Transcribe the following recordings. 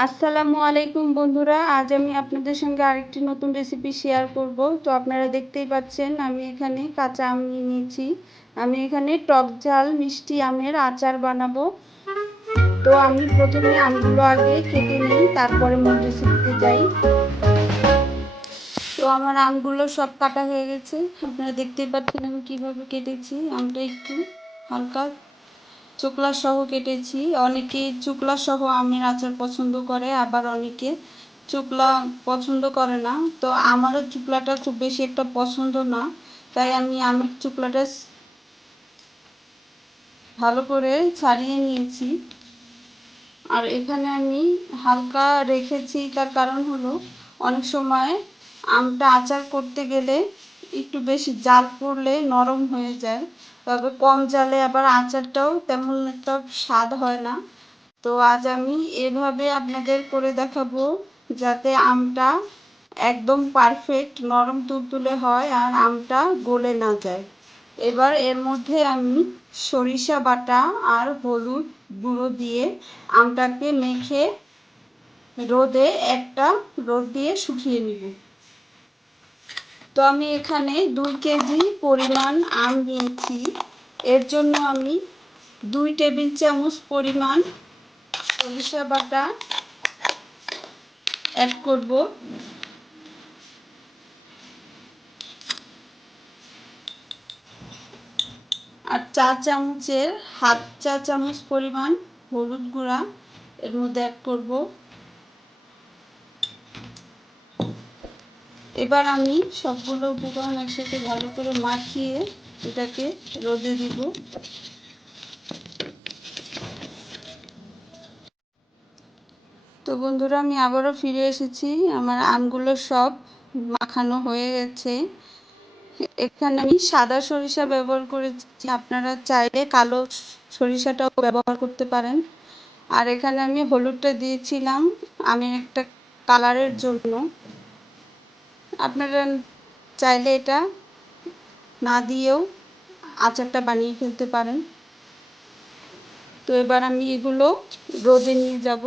আসসালামু আলাইকুম বন্ধুরা, আজ আমি আপনাদের সঙ্গে আরেকটি নতুন রেসিপি শেয়ার করব। তো আপনারা দেখতেই পাচ্ছেন, আমি এখানে কাঁচা আম নিয়েছি। আমি এখানে টক ঝাল, মিষ্টি আমের আচার বানাবো। তো আমি প্রথমে আমগুলো আগে কেটে নিই, তারপরে মূল রেসিপিতে যাই। তো আমার আমগুলো সব কাটা হয়ে গেছে। আপনারা দেখতেই পাচ্ছেন আমি কীভাবে কেটেছি। আমটা একটু হালকা চোকলা সহ কেটেছি। অনেকে চোকলা সহ আমের আচার পছন্দ করে, আবার অনেকে চোকলা পছন্দ করে না। তো আমারও চুকলাটা খুব বেশি একটা পছন্দ না। তাই আমি আমের চুকলাটা ভালো করে ছাড়িয়ে নিয়েছি। আর এখানে আমি হালকা রেখেছি, তার কারণ হলো অনেক সময় আমটা আচার করতে গেলে একটু বেশি জাল পড়লে নরম হয়ে যায়। তবে কম জালে আবার আচারটাও তেমন একটা স্বাদ হয় না। তো আজ আমি এভাবে আপনাদের করে দেখাবো যাতে আমটা একদম পারফেক্ট নরম তুলতুলে হয় আর আমটা গলে না যায়। এবার এর মধ্যে আমি সরিষা বাটা আর হলুদ গুঁড়ো দিয়ে আমটাকে মেখে রোদে একটা রোদ দিয়ে শুকিয়ে নিব। তো আমি এখানে দুই কেজি পরিমাণ আম নিয়েছি। এর জন্য আমি দুই টেবিল চামচ পরিমাণ সরিষা বাটা অ্যাড করব। আর চা চামচের হাফ চা চামচ পরিমাণ হলুদ গুঁড়া এর মধ্যে অ্যাড করব। এবার আমি সবগুলো উপকরণ একসাথে ভালো করে মাখিয়ে এটাকে রোদে দিব। তো বন্ধুরা, আমি আবারও ফিরে এসেছি। আমার আমগুলো সব মাখানো হয়ে গেছে। এখানে আমি সাদা সরিষা ব্যবহার করেছি। আপনারা চাইলে কালো সরিষাটাও ব্যবহার করতে পারেন। আর এখানে আমি হলুদটা দিয়েছিলাম। আমি একটা কালারের জন্য। আপনারা চাইলে এটা না দিয়েও আচারটা বানিয়ে ফেলতে পারেন। তো এবার আমি এগুলো রোদে নিয়ে যাব।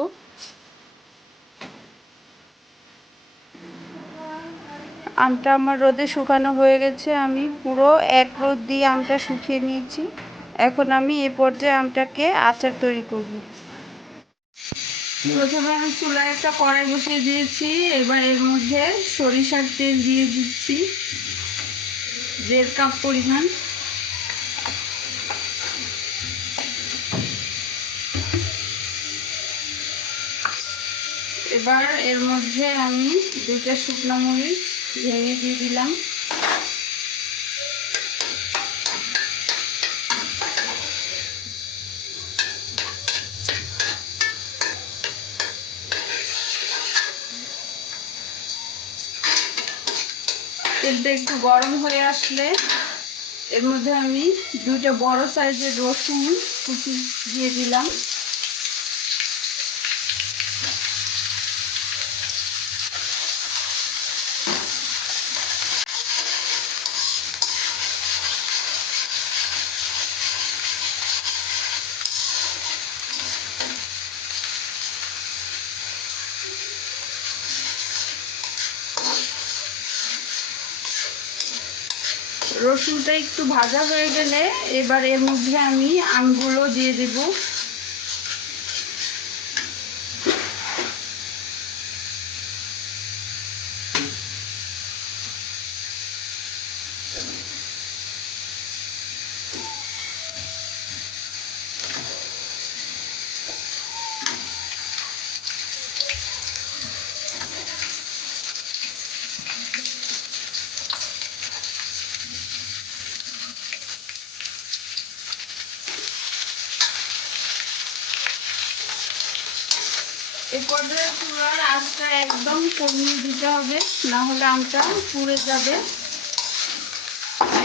আমটা আমার রোদে শুকানো হয়ে গেছে। আমি পুরো এক রোদ দিয়ে আমটা শুকিয়ে নিয়েছি। এখন আমি এ পর্যায়ে আমটাকে আচার তৈরি করব। প্রথমে আমি চুলায় একটা কড়াই বসিয়ে দিয়েছি, এবার এর মধ্যে সরিষার তেল দিয়ে দিচ্ছি। দেড় কাপ পরিমাণ। এবার এর মধ্যে আমি দুইটা শুকনো মরিচ ভেঙে দিয়ে দিলাম। তেলটা একটু গরম হয়ে আসলে এর মধ্যে আমি দুইটা বড় সাইজের রসুন কুচি দিয়ে দিলাম। রসুনটা একটু ভাজা হয়ে গেলে এবার এর মধ্যে আমি আমগুলো দিয়ে দেব। পর্যায়ে চুলার আঁচটা একদম কমিয়ে দিতে হবে, না হলে আমটা পুড়ে যাবে।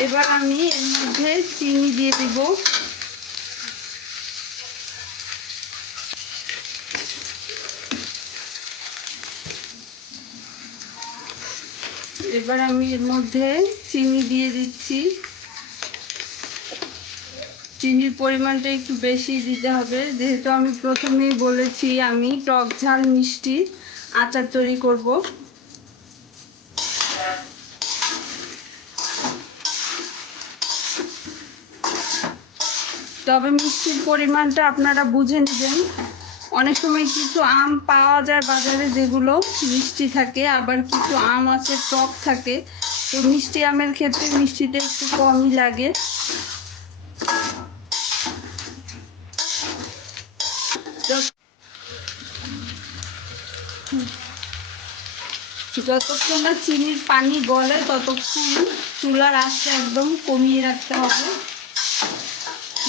এবার আমি এর মধ্যে চিনি দিয়ে দিব। এবার আমি এর মধ্যে চিনি দিয়ে দিচ্ছি। চিনির পরিমাণটা একটু বেশি দিতে হবে। যেহেতু আমি প্রথমেই বলেছি আমি টক ঝাল মিষ্টি আচার তৈরি করব। তবে মিষ্টির পরিমাণটা আপনারা বুঝে নেবেন। অনেক সময় কিছু আম পাওয়া যায় বাজারে যেগুলো মিষ্টি থাকে, আবার কিছু আম আছে টক থাকে। তো মিষ্টি আমের ক্ষেত্রে মিষ্টিটা একটু কমই লাগে যত- যতক্ষণ না চিনির পানি গলে ততক্ষণ চুলার আঁচটা একদম কমিয়ে রাখতে হবে।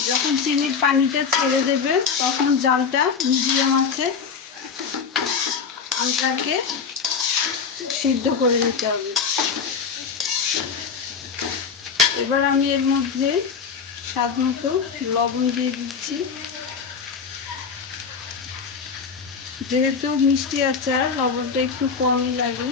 যখন চিনির পানিটা ছেড়ে দেবে, তখন জালটা মিডিয়াম আছে। আলটাকে সিদ্ধ করে নিতে হবে। এবার আমি এর মধ্যে স্বাদ মতো লবণ দিয়ে দিচ্ছি। যেহেতু মিষ্টি আচার লবণটা একটু কমই লাগে।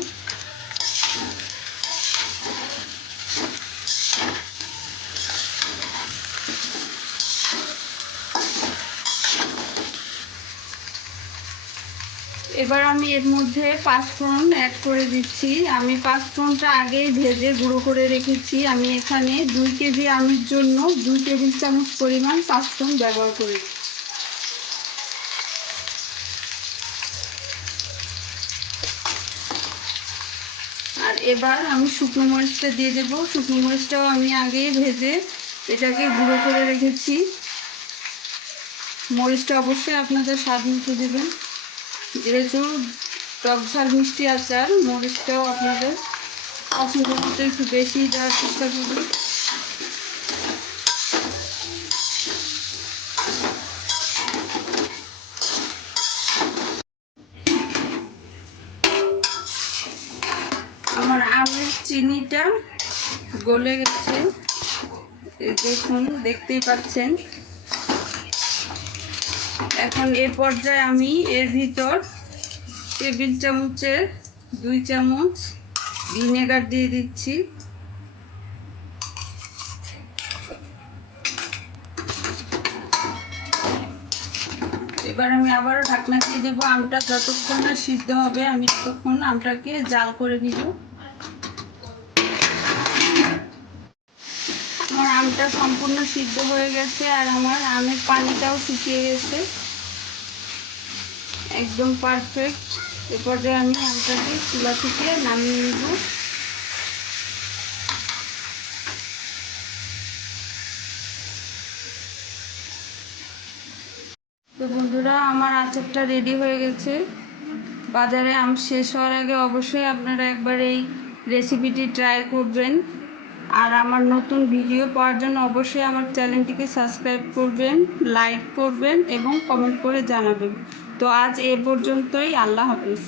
এবার আমি এর মধ্যে পাঁচফোড়ন অ্যাড করে দিচ্ছি। আমি পাঁচফোড়নটা আগেই ভেজে গুঁড়ো করে রেখেছি। আমি এখানে দুই কেজি আমের জন্য দুই টেবিল চামচ পরিমাণ পাঁচফোড়ন ব্যবহার করেছি আর এবার আমি শুকনো মরিচটা দিয়ে দেবো। শুকনো মরিচটাও আমি আগে ভেজে এটাকে গুঁড়ো করে রেখেছি। মরিচটা অবশ্যই আপনাদের স্বাদ মতো দেবেন। যেহেতু টক ঝাল মিষ্টি আচার, মরিচটাও আপনাদের পছন্দ মতো একটু বেশি দেওয়ার চেষ্টা করবেন আমার আমের চিনিটা গলে গেছে। দেখুন দেখতেই পাচ্ছেন। এখন এ পর্যায়ে আমি এর ভিতর টেবিল চামচের দুই চামচ ভিনেগার দিয়ে দিচ্ছি। এবার আমি আবারও ঢাকনা দিয়ে দেবো। আমটা যতক্ষণ না সিদ্ধ হবে, আমি ততক্ষণ আমটাকে জাল করে নিব আমার আমটা সম্পূর্ণ সিদ্ধ হয়ে গেছে আর আমার আমের পানিটাও শুকিয়ে গেছে। একদম পারফেক্ট এ পর্যায়ে আমি আমটাকে চুলা থেকে নামিয়ে নেব। তো বন্ধুরা, আমার আচারটা রেডি হয়ে গেছে। বাজারে আম শেষ হওয়ার আগে অবশ্যই আপনারা একবার এই রেসিপিটি ট্রাই করবেন। আর আমার নতুন ভিডিও পাওয়ার জন্য অবশ্যই আমার চ্যানেলটিকে সাবস্ক্রাইব করবেন, লাইক করবেন এবং কমেন্ট করে জানাবেন। তো আজ এ পর্যন্তই, আল্লাহ হাফিজ।